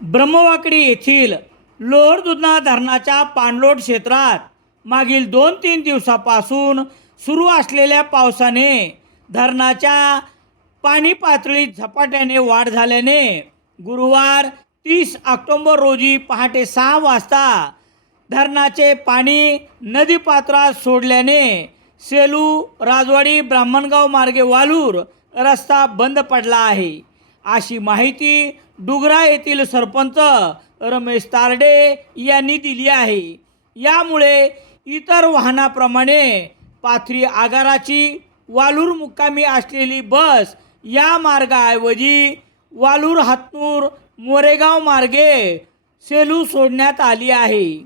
ब्रह्मवाकडी येथील लोहर दुधना धरणाच्या पाणलोट क्षेत्रात मागील दोन तीन दिवसापासून सुरू असलेल्या पावसाने धरणाच्या पाणी पातळीत झपाट्याने वाढ झाल्याने गुरुवार तीस ऑक्टोंबर रोजी पहाटे सहा वाजता धरणाचे पाणी नदीपात्रात सोडल्याने सेलू राजवाडी ब्राह्मणगाव मार्गे वालूर रस्ता बंद पडला आहे. अशी माहिती डुगरा येथील सरपंच रमेश तारडे यांनी दिली आहे. यामुळे इतर वाहनाप्रमाणे पाथरी आगाराची वालूर मुक्कामी असलेली बस या मार्गाऐवजी वालूर हातनूर मोरेगाव मार्गे सेलू सोडण्यात आली आहे.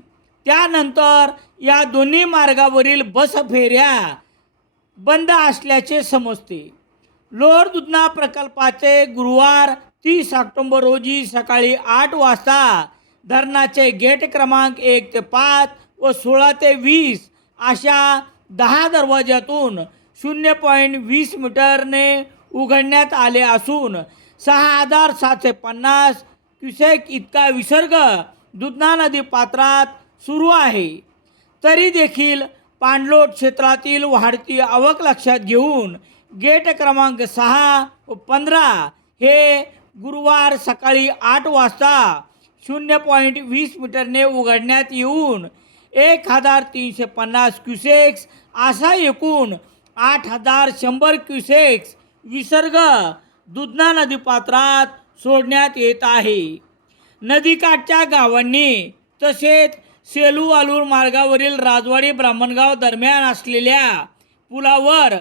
त्यानंतर या दोन्ही मार्गावरील बस फेऱ्या बंद असल्याचे समजते. लोअर दुधना प्रकल्पाचे गुरुवार तीस ऑक्टोंबर रोजी सकाळी आठ वाजता. धरणाचे गेट क्रमांक एक ते पाच व सोळा ते वीस अशा दहा दरवाज्यातून शून्य पॉईंट वीस मीटरने उघडण्यात आले असून सहा हजार सातशे पन्नास क्युसेक इतका विसर्ग दुधना नदी पात्रात सुरू आहे. तरी देखील पाणलोट क्षेत्रातील वाढती आवक लक्षात घेऊन गेट क्रमांक सहा व पंधरा हे गुरुवार सकाळी आठ वाजता शून्य पॉईंट वीस मीटरने उघडण्यात येऊन एक हजार तीनशे पन्नास क्युसेक्स असा एकूण आठ हजार शंभर क्युसेक्स विसर्ग दुधना नदीपात्रात सोडण्यात येत आहे. नदीकाठच्या गावांनी तसेच सेलू आलूर मार्गावरील राजवाडी ब्राह्मणगाव दरम्यान असलेल्या पुलावर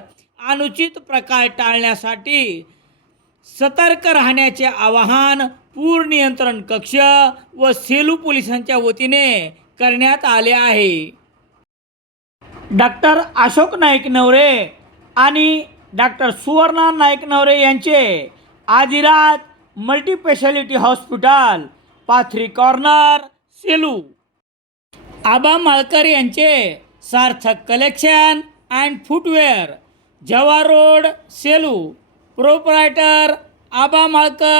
अनुचित प्रकार टाळण्यासाठी सतर्क राहण्याचे आवाहन पूर नियंत्रण कक्ष व सेलू पोलिसांच्या वतीने करण्यात आले आहे. डॉक्टर अशोक नाईक नवरे आणि डॉक्टर सुवर्णा नाईक नवरे यांचे Adirat multispeciality hospital Pathri corner Selu. Aba Malkar यांचे Sarthak collection and footwear Jawahar road Selu proprietor Aba Malkar